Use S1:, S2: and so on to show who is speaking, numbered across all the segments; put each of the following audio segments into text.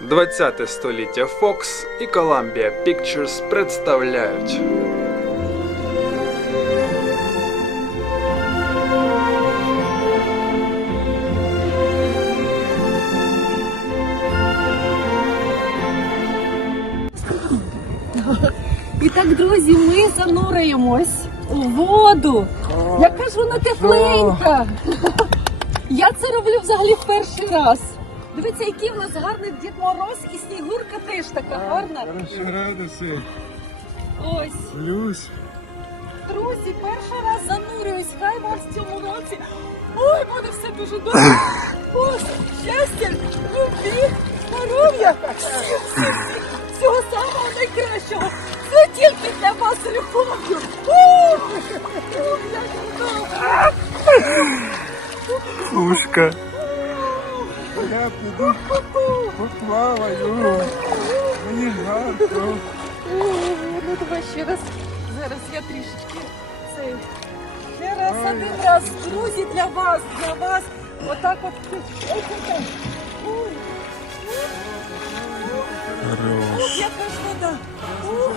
S1: 20 століття Fox і Columbia Pictures представляють.
S2: І так, друзі, ми занурюємось у воду. Яка ж вона тепленька. Я це роблю взагалі в перший раз. Дивіться, який в нас гарний Дід Мороз і Снігурка теж така гарна.
S3: Градуси.
S2: Ось,
S3: Плюс.
S2: друзі, перший раз занурююсь. Хай вас в цьому році. Ой, буде все дуже добре. Ось, щастя, любві, здоров'я. Всього самого найкращого. Це тільки для вас любов'ю. Ух, ух, як добре.
S3: Пушка. Я піду поплаваю. Мені жарко.
S2: О, Ну давай ще раз. Зараз я трішечки цей. Ще раз один раз. Друзі, для вас, для вас. Отак от. Ой, ой, ой. Ой. Ух, яка ж вода. Ух.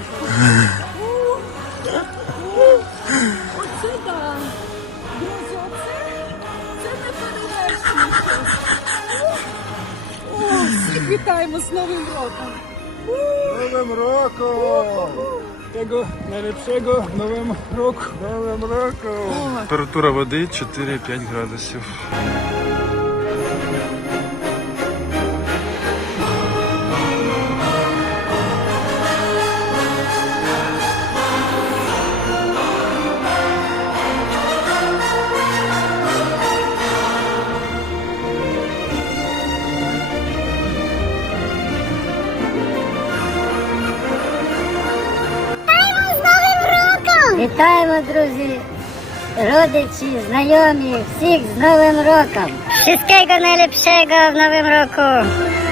S2: Всіх вітаємо з Новим роком.
S3: Новим роком! Tego najlepszego w nowym roku. Nowym roku.
S1: Температура води 4-5 градусів.
S4: Вітаємо, друзі, родичі, знайомі, всіх з Новим роком! Wszystkiego найліпшого в Новому Roku!